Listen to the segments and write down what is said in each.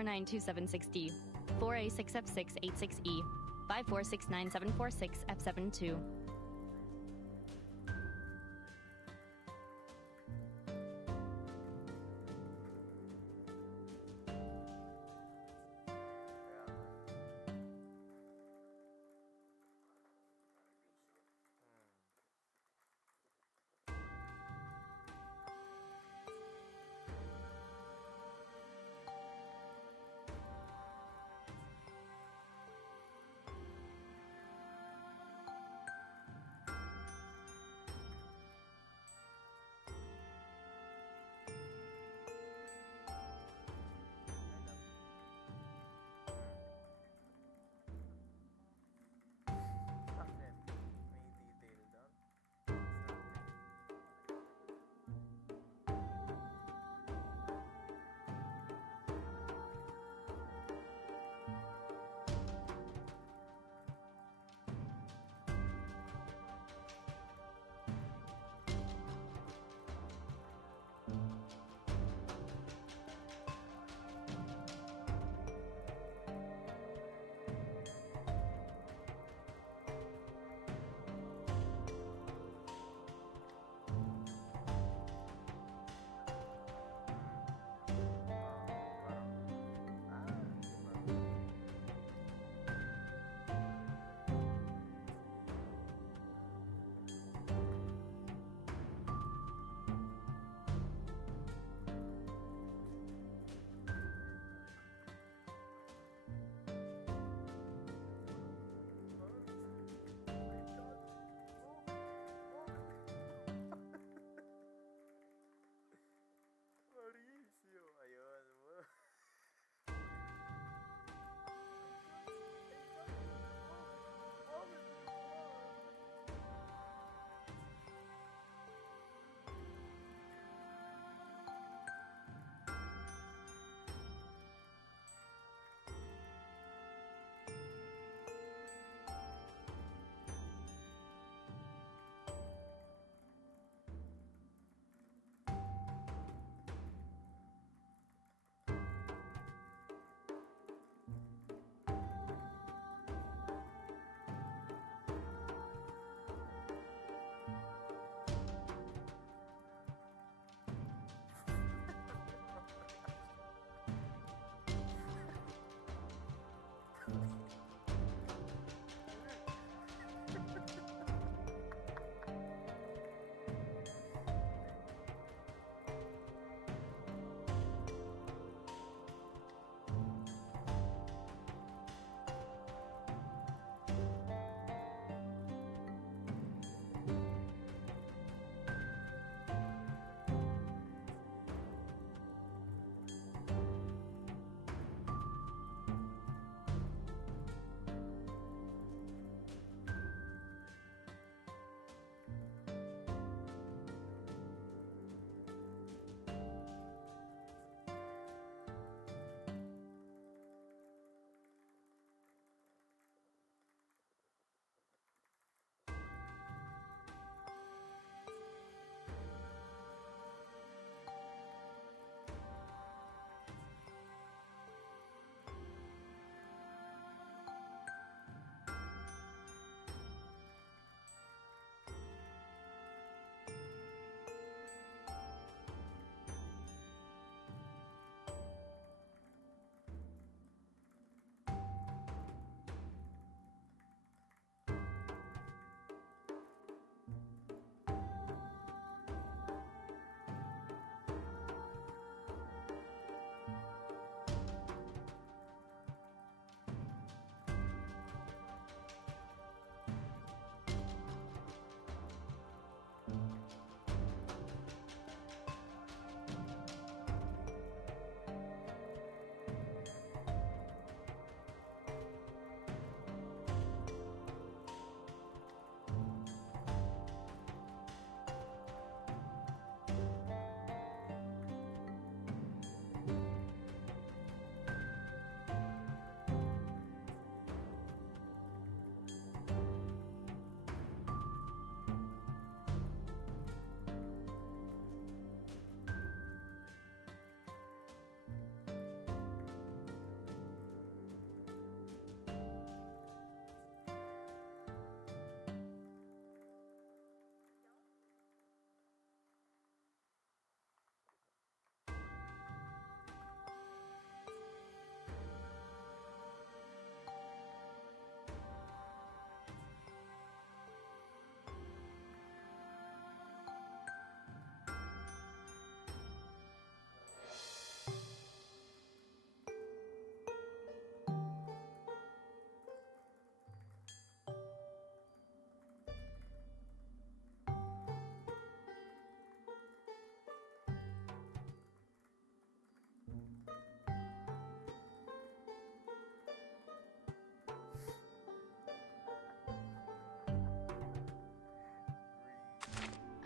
49276D, 4A6F686E, 5469746F72.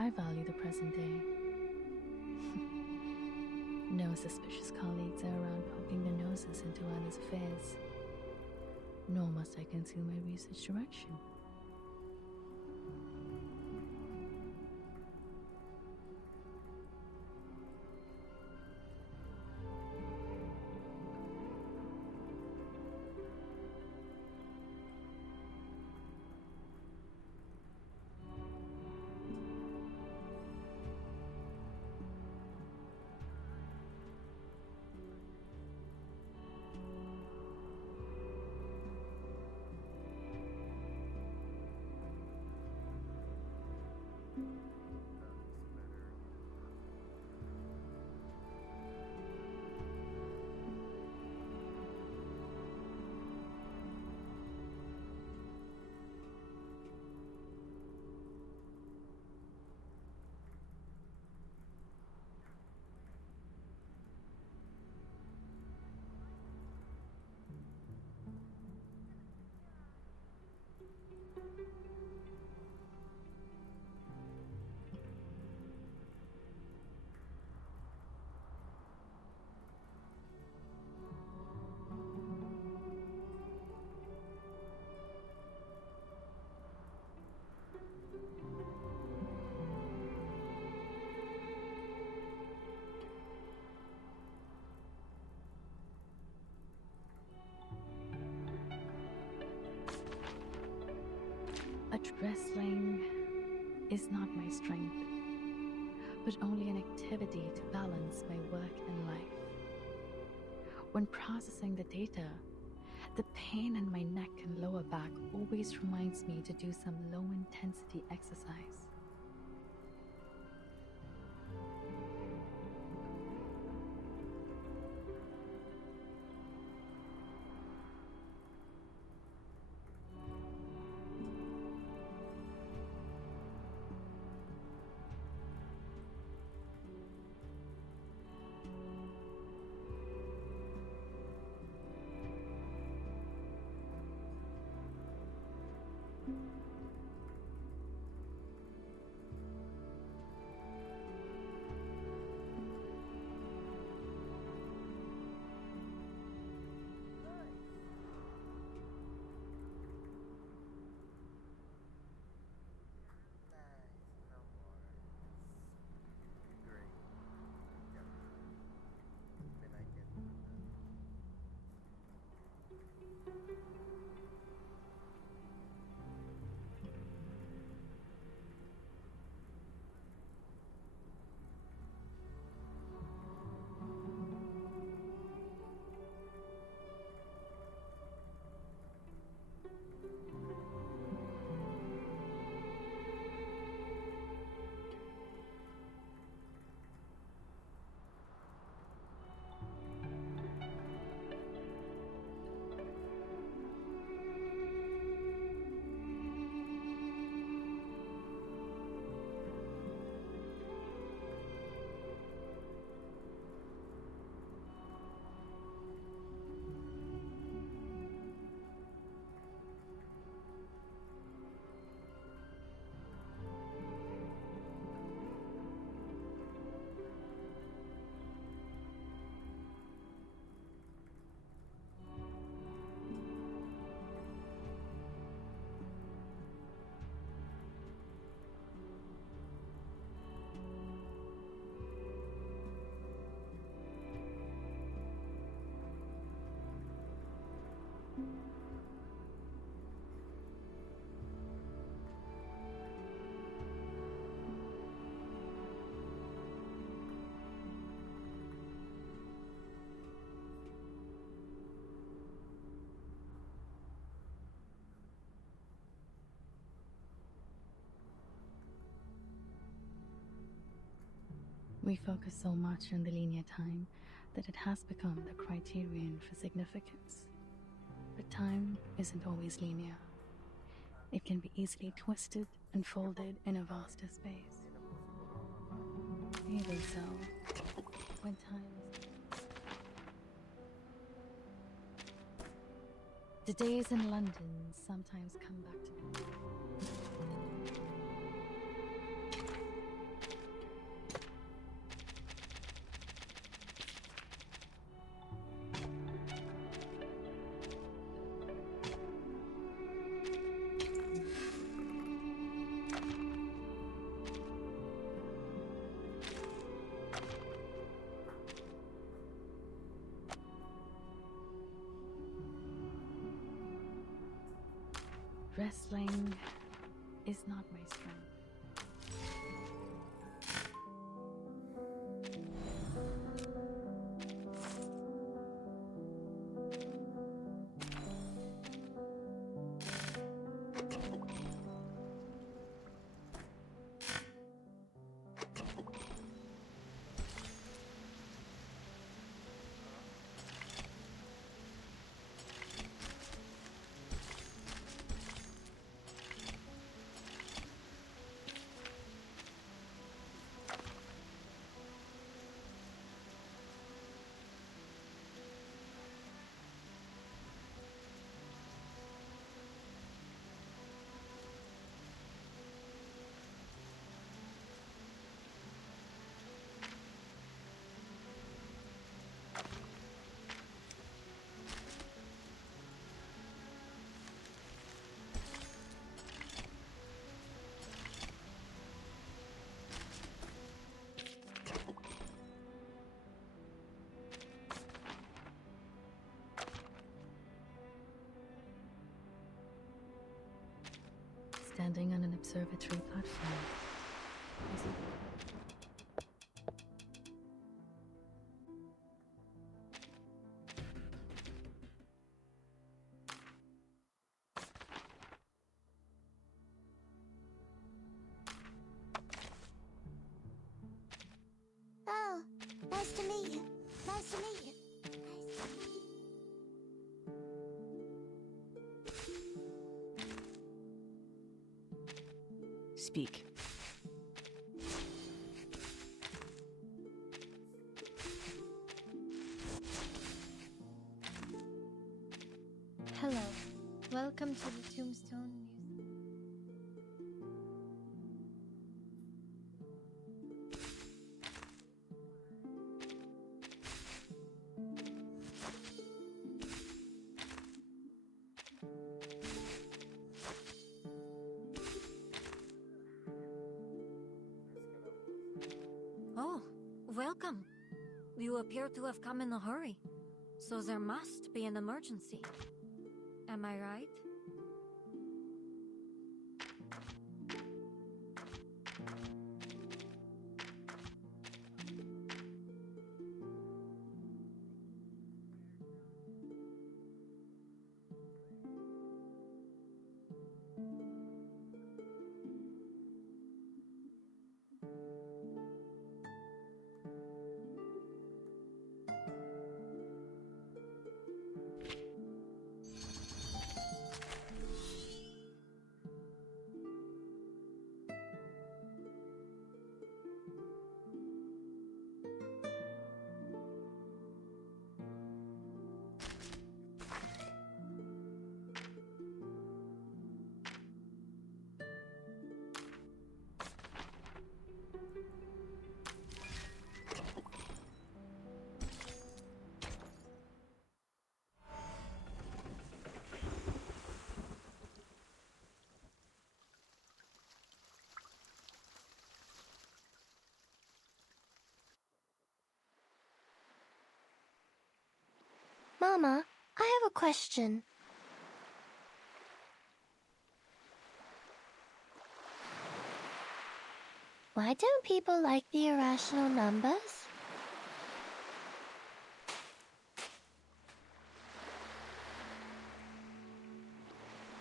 I value the present day. No suspicious colleagues are around poking their noses into others' affairs, nor must I conceal my research direction. Wrestling is not my strength, but only an activity to balance my work and life. When processing the data, the pain in my neck and lower back always reminds me to do some low-intensity exercise. We focus so much on the linear time that it has become the criterion for significance. But time isn't always linear. It can be easily twisted and folded in a vaster space. Even so, when time is... The days in London sometimes come back to me. wrestling is not my strength. Standing on an observatory platform. Oh, nice to meet you. Nice to meet you. Speak. Hello. Welcome to the Tombstone Museum. Oh, welcome. You appear to have come in a hurry, so there must be an emergency. Am I right? Mama, I have a question. Why don't people like the irrational numbers?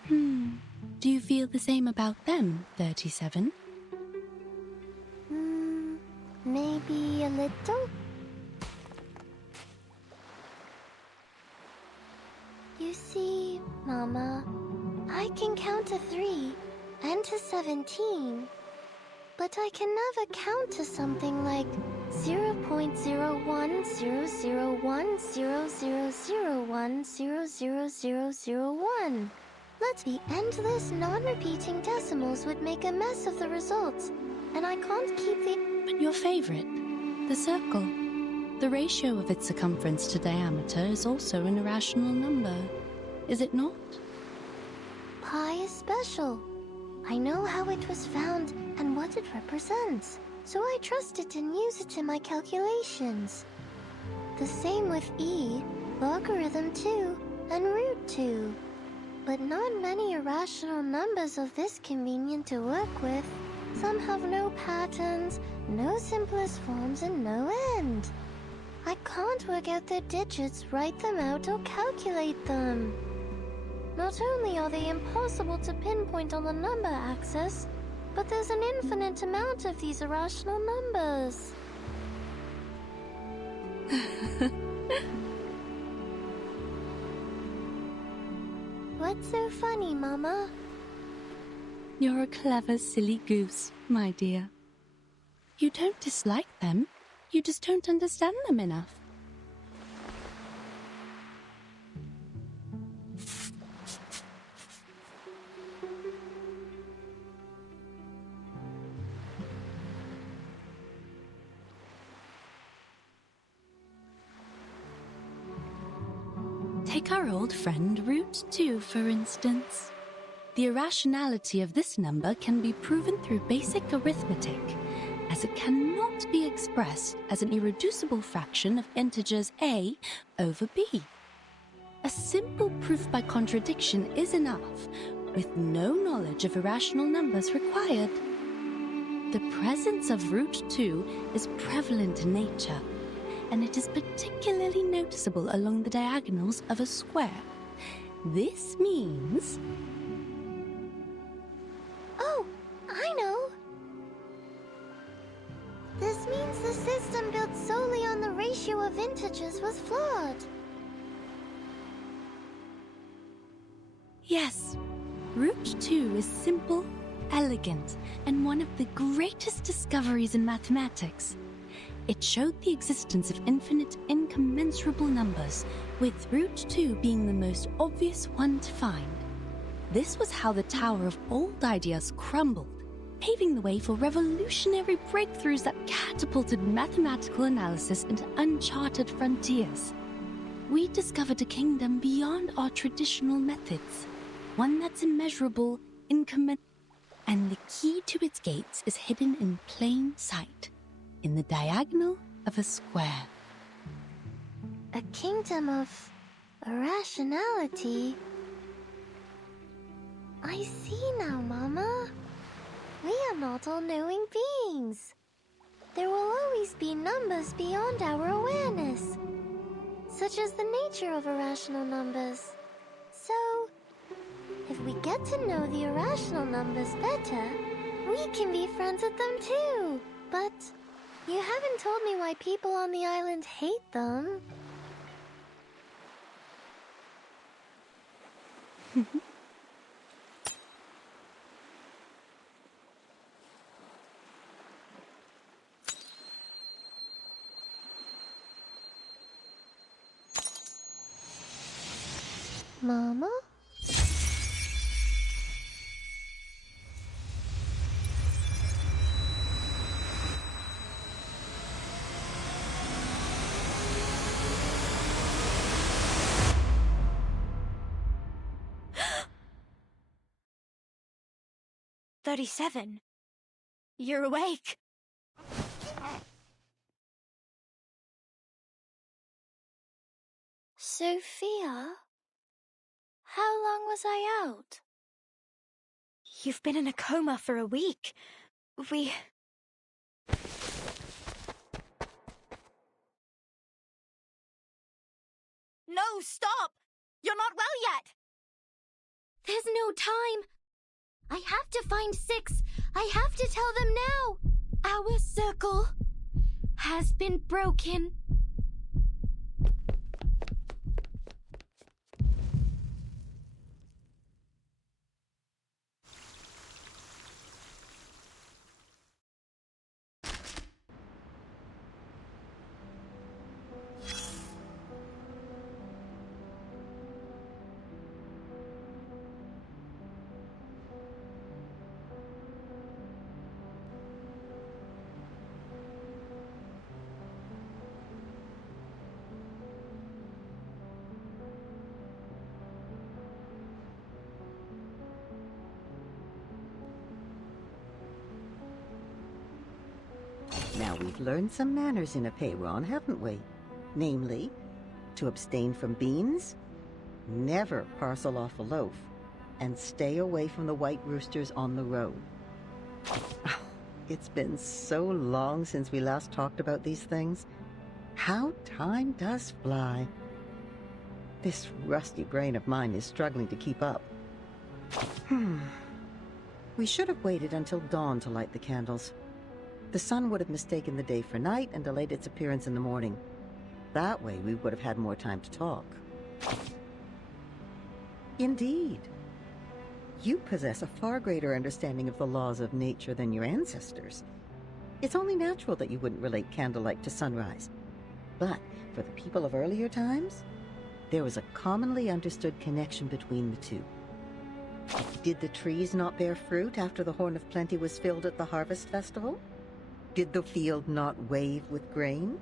Do you feel the same about them, 37? Maybe a little? You see, Mama, I can count to 3 and to 17, but I can never count to something like 0.0100100001000001. The endless non-repeating decimals would make a mess of the results, and I can't keep the... But your favorite, the circle. The ratio of its circumference to diameter is also an irrational number, is it not? Pi is special. I know how it was found and what it represents, so I trust it and use it in my calculations. The same with e, logarithm 2, and root 2. But not many irrational numbers are this convenient to work with. Some have no patterns, no simplest forms, and no end. I can't work out their digits, write them out, or calculate them. Not only are they impossible to pinpoint on the number axis, but there's an infinite amount of these irrational numbers. What's so funny, Mama? You're a clever, silly goose, my dear. You don't dislike them, you just don't understand them enough. Take our old friend Root 2, for instance. The irrationality of this number can be proven through basic arithmetic, as it cannot be expressed as an irreducible fraction of integers a over b. A simple proof by contradiction is enough, with no knowledge of irrational numbers required. The presence of root 2 is prevalent in nature, and it is particularly noticeable along the diagonals of a square. This means... Oh, I know! This means the system built solely on the ratio of integers was flawed. Yes, root 2 is simple, elegant, and one of the greatest discoveries in mathematics. It showed the existence of infinite incommensurable numbers, with root 2 being the most obvious one to find. This was how the Tower of Old Ideas crumbled, paving the way for revolutionary breakthroughs that catapulted mathematical analysis into uncharted frontiers. We discovered a kingdom beyond our traditional methods, one that's immeasurable, incommensurable, and the key to its gates is hidden in plain sight, in the diagonal of a square. A kingdom of irrationality. I see now, Mama. We are not all-knowing beings. There will always be numbers beyond our awareness, such as the nature of irrational numbers. So, if we get to know the irrational numbers better, we can be friends with them too. But you haven't told me why people on the island hate them. Mama? "37. You're awake." Sophia? How long was I out? "You've been in a coma for a week. No, stop! You're not well yet! There's no time. I have to find 6. I have to tell them now. Our circle has been broken. Now we've learned some manners in a Peyron, haven't we? Namely, to abstain from beans, never parcel off a loaf, and stay away from the white roosters on the road. It's been so long since we last talked about these things. How time does fly. This rusty brain of mine is struggling to keep up. We should have waited until dawn to light the candles. The sun would have mistaken the day for night and delayed its appearance in the morning. That way we would have had more time to talk. Indeed. You possess a far greater understanding of the laws of nature than your ancestors. It's only natural that you wouldn't relate candlelight to sunrise. But for the people of earlier times, there was a commonly understood connection between the two. Did the trees not bear fruit after the Horn of Plenty was filled at the harvest festival? Did the field not wave with grain?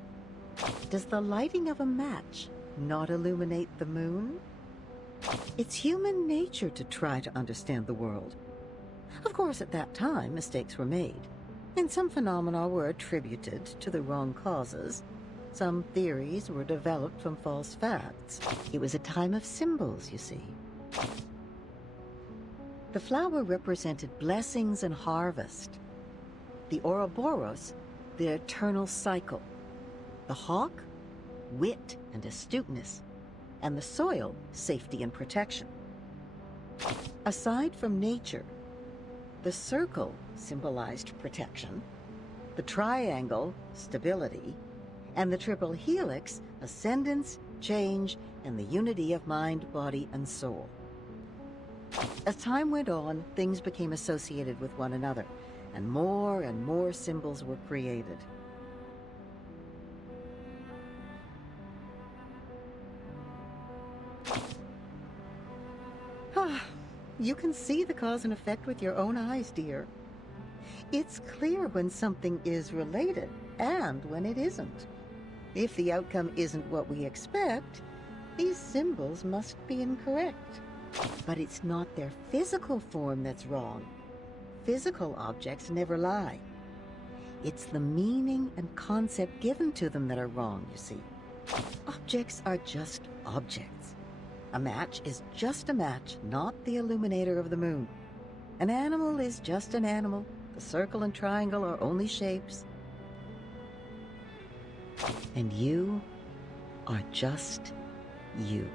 Does the lighting of a match not illuminate the moon? It's human nature to try to understand the world. Of course, at that time, mistakes were made, and some phenomena were attributed to the wrong causes. Some theories were developed from false facts. It was a time of symbols, you see. The flower represented blessings and harvest. The Ouroboros, the eternal cycle. The hawk, wit and astuteness. And the soil, safety and protection. Aside from nature, the circle symbolized protection, the triangle, stability, and the triple helix, ascendance, change, and the unity of mind, body, and soul. As time went on, things became associated with one another, and more symbols were created. You can see the cause and effect with your own eyes, dear. It's clear when something is related and when it isn't. If the outcome isn't what we expect, these symbols must be incorrect. But it's not their physical form that's wrong. Physical objects never lie. It's the meaning and concept given to them that are wrong, you see. Objects are just objects. A match is just a match, not the illuminator of the moon. An animal is just an animal. The circle and triangle are only shapes. And you are just you.